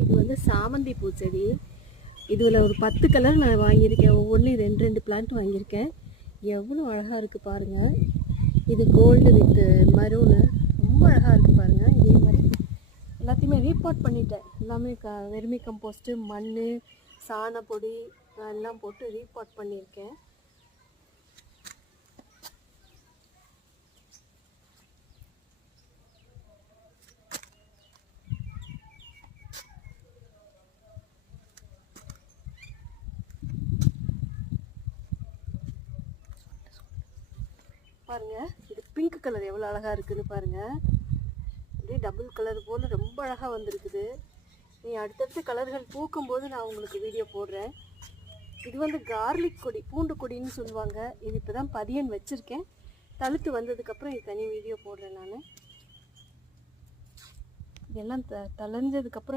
இது வந்து சாமந்தி பூச்செடி. இதில் ஒரு 10 கலர் நான் வாங்கியிருக்கேன். ஒவ்வொன்றும் 2 பிளான்ட் வாங்கியிருக்கேன். எவ்வளோ அழகாக இருக்குது பாருங்கள். இது கோல்டு வித் மரூனு, ரொம்ப அழகாக இருக்குது பாருங்கள். இதே மாதிரி எல்லாத்தையுமே ரீபாட் பண்ணிட்டேன். எல்லாமே வெர்மி கம்போஸ்ட்டு, மண், சாணப்பொடி எல்லாம் போட்டு ரீபாட் பண்ணியிருக்கேன். பாருங்கள், இது பிங்க் கலர் எவ்வளோ அழகாக இருக்குதுன்னு பாருங்கள். அப்படியே டபுள் கலர் போல் ரொம்ப அழகாக வந்திருக்குது. நீ அடுத்தடுத்த கலர்கள் பூக்கும்போது நான் உங்களுக்கு வீடியோ போடுறேன். இது வந்து கார்லிக் கொடி, பூண்டு கொடின்னு சொல்லுவாங்க. இது இப்போ தான் பதியன் வச்சுருக்கேன். தழுத்து வந்ததுக்கப்புறம் இது தனி வீடியோ போடுறேன் நான். இதெல்லாம் தளைஞ்சதுக்கப்புறம்